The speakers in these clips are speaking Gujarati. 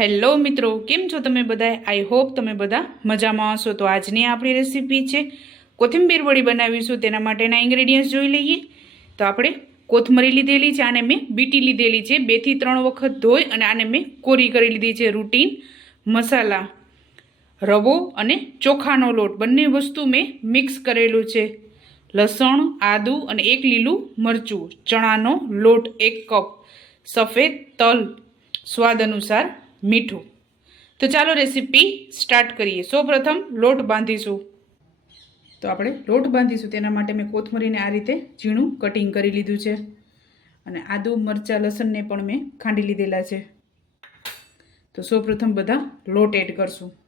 હેલો મિત્રો, કેમ છો તમે બધા આઈ હોપ તમે બધા મજામાં હશો. તો આજની આપણી રેસીપી છે કોથિંબીર વડી બનાવીશું. તેના માટેના ઇન્ગ્રેડિયન્ટ્સ જોઈ લઈએ. તો આપણે કોથમરી લીધેલી છે, આને મેં બીટી લીધેલી છે. બેથી ત્રણ વખત ધોઈ અને આને મેં કોરી કરી લીધી છે. રૂટીન મસાલા, રવો અને ચોખાનો લોટ. બંને વસ્તુ મેં મિક્સ કરેલું છે. લસણ, આદું અને એક લીલું મરચું. ચણાનો લોટ એક કપ. સફેદ તલ. સ્વાદ અનુસાર મીઠું. તો ચાલો રેસીપી સ્ટાર્ટ કરીએ. સૌપ્રથમ લોટ બાંધીશું. તો આપણે લોટ બાંધીશું. તેના માટે મેં કોથમરીને આ રીતે ઝીણું કટિંગ કરી લીધું છે. અને આદુ, મરચાં, લસણને પણ મેં ખાંડી લીધેલા છે. તો સૌપ્રથમ બધા લોટ એડ કરશું.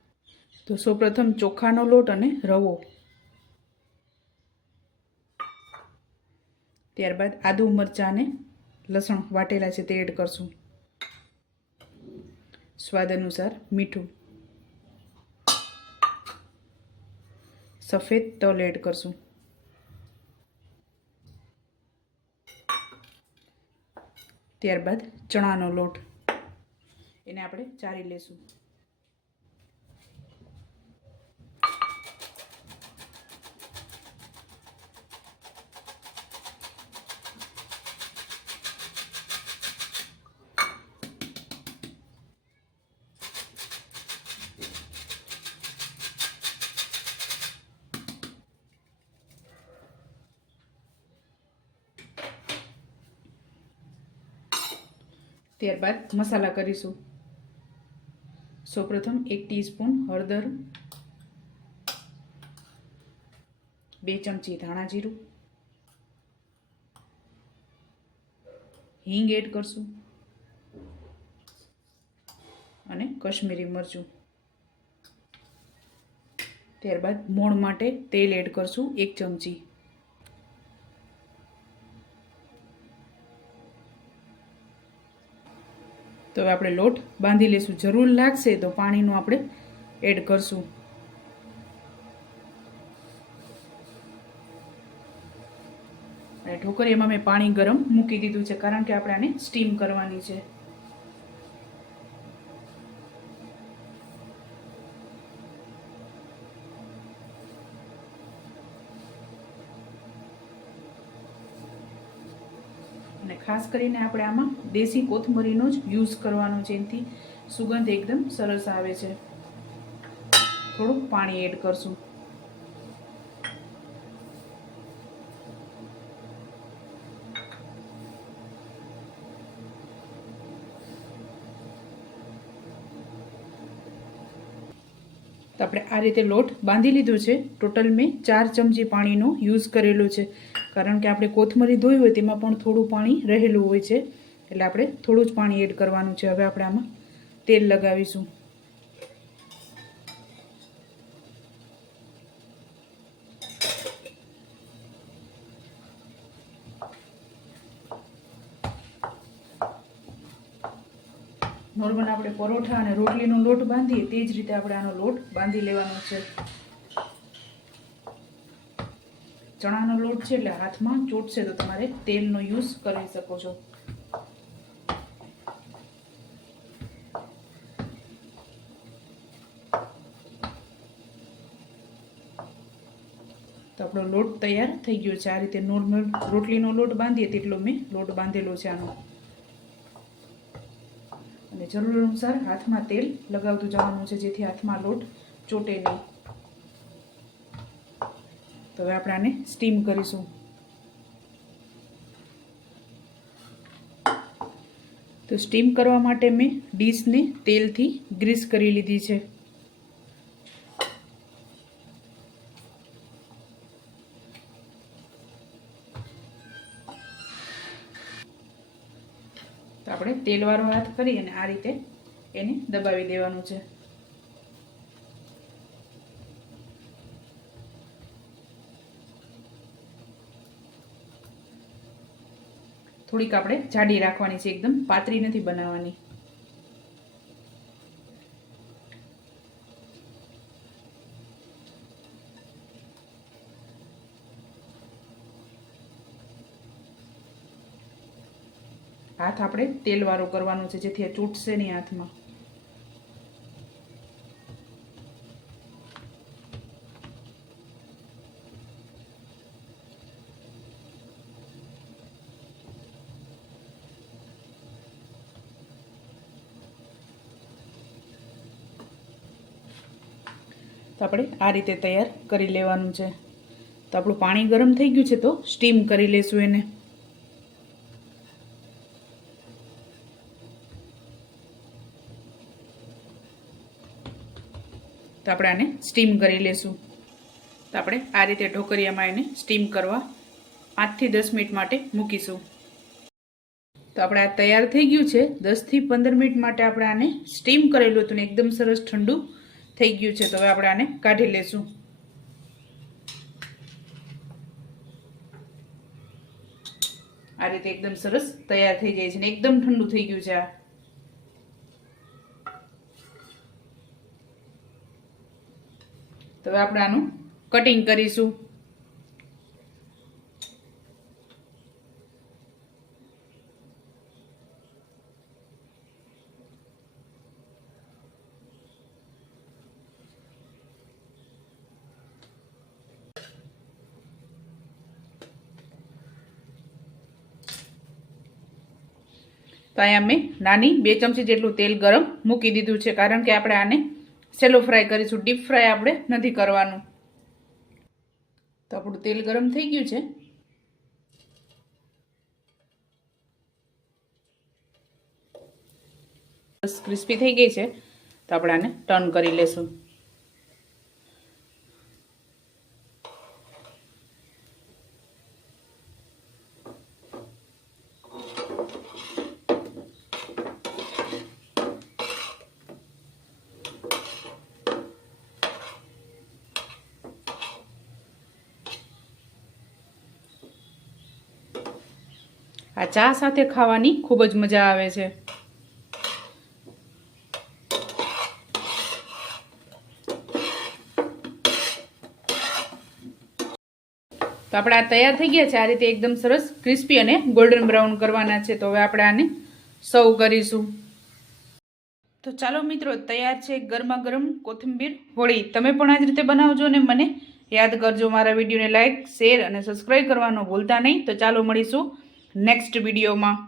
તો સૌપ્રથમ ચોખાનો લોટ અને રવો. ત્યારબાદ આદુ, મરચાં અને લસણ વાટેલા છે તે એડ કરશું. સ્વાદ અનુસાર મીઠું. સફેદ તલ એડ કરશું. ત્યારબાદ ચણાનો લોટ. એને આપણે ચારી લેશું. ત્યારબાદ મસાલા કરીશું. સૌપ્રથમ એક ટીસ્પૂન હળદર, બે ચમચી ધાણા જીરું, હિંગ એડ કરશું અને કશ્મીરી મરચું. ત્યારબાદ મોણ માટે તેલ એડ કરશું એક ચમચી. તો હવે આપણે લોટ બાંધી લઈશું. જરૂર લાગશે તો પાણીનું આપણે એડ કરશું. અને ઢોકરીયામાં મેં પાણી ગરમ મૂકી દીધું છે, કારણ કે આપણે આને સ્ટીમ કરવાની છે. અને ખાસ કરીને આપણે આમાં દેશી કોથમરીનો જ યુઝ કરવાનો છે. સુગંધ એકદમ સરસ આવે છે. થોડુંક પાણી એડ કરશું. તો આપણે આ રીતે લોટ બાંધી લીધો છે. ટોટલ મેં ચાર ચમચી પાણીનો યુઝ કરેલો છે. કારણ કે આપણે કોથમરી ધોઈ હોય તેમાં પણ થોડું પાણી રહેલું હોય છે. એટલે આપણે થોડું જ પાણી એડ કરવાનું છે હવે આપણે આમાં તેલ લગાવીશું. નોર્મલ આપણે પરોઠા અને રોટલીનો લોટ બાંધીએ, તે જ રીતે આપણે આનો લોટ બાંધી લેવાનો છે. ચણાનો લોટ છે એટલે હાથમાં ચોટશે તો તમારે તેલનો યુઝ કરી શકો છો. તો આપણો લોટ તૈયાર થઈ ગયો છે. આ રીતે નોર્મલ રોટલીનો લોટ બાંધીએ તેટલો મેં લોટ બાંધેલો છે આનો. અને જરૂર અનુસાર હાથમાં તેલ લગાવતું જવાનું છે જેથી હાથમાં લોટ ચોટે નહીં. તો હવે આપણે આને સ્ટીમ કરીશું. તો સ્ટીમ કરવા માટે મેં ડીશને તેલથી ગ્રીસ કરી લીધી છે. તો આપણે તેલવાળો હાથ કરી અને આ રીતે એને દબાવી દેવાનું છે. થોડીક આપણે જાડી રાખવાની છે એકદમ, પાતળી નથી બનાવવાની. હાથ આપણે તેલવાળો કરવાનો છે, જેથી આ ચૂટશે નહીં હાથમાં. તો આપણે આ રીતે તૈયાર કરી લેવાનું છે. તો આપણું પાણી ગરમ થઈ ગયું છે તો સ્ટીમ કરી લેશું એને. તો આપણે આને સ્ટીમ કરી લેશું. તો આપણે આ રીતે ઢોકરિયામાં એને સ્ટીમ કરવા પાંચથી દસ મિનિટ માટે મૂકીશું. તો આપણે આ તૈયાર થઈ ગયું છે. દસથી પંદર મિનિટ માટે આપણે આને સ્ટીમ કરેલું હતું ને એકદમ સરસ ઠંડુ થઈ ગયું છે. તો હવે આપણે આને કાઢી લેશું. આ રીતે એકદમ સરસ તૈયાર થઈ જાય છે ને એકદમ ઠંડુ થઈ ગયું છે આ. તો હવે આપણે આનું કટિંગ કરીશું. તો અહીંયા મેં નાની બે ચમચી જેટલું તેલ ગરમ મૂકી દીધું છે. કારણ કે આપણે આને સેલો ફ્રાય કરીશું. ડીપ ફ્રાય આપણે નથી કરવાનું. તો આપણું તેલ ગરમ થઈ ગયું છે. બસ ક્રિસ્પી થઈ ગઈ છે. તો આપણે આને ટર્ન કરી લેશું. આ ચા સાથે ખાવાની ખૂબ જ મજા આવે છે. તો આપણે આ તૈયાર થઈ ગયા છે. આ રીતે એકદમ સરસ ક્રિસ્પી અને ગોલ્ડન બ્રાઉન કરવાના છે. તો હવે આપણે આને સર્વ કરીશું. તો ચાલો મિત્રો, તૈયાર છે ગરમા ગરમ કોથિંબીર હોળી. તમે પણ આ જ રીતે બનાવજો ને મને યાદ કરજો. મારા વિડીયોને લાઇક શેર અને સબસ્ક્રાઈબ કરવાનું ભૂલતા નહીં. તો ચાલો મળીશું. નેક્સ્ટ વિડીયોમાં